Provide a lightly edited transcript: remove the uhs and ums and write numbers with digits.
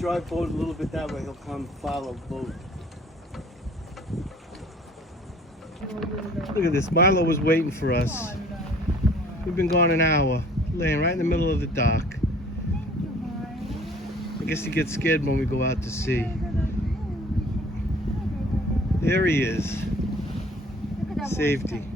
drive forward a little bit that way, he'll come follow boat. Look at this. Milo was waiting for us. We've been gone an hour, laying right in the middle of the dock. I guess he gets scared when we go out to sea. There he is. Safety.